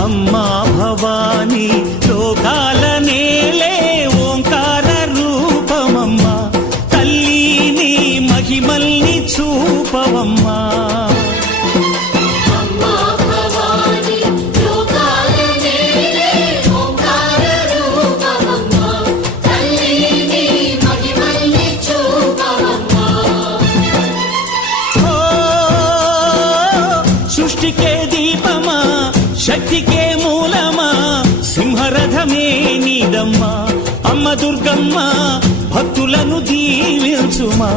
అమ్మా భవానీ లోకాల నేలే ఓంకార రూపమమ్మా తల్లి నీ మహిమల్ని చూపవమ్మా సృష్టికే దీపమా శక్తికే మూలమా సింహరథమే నీదమ్మా అమ్మ దుర్గమ్మ భక్తులను దీవించుమా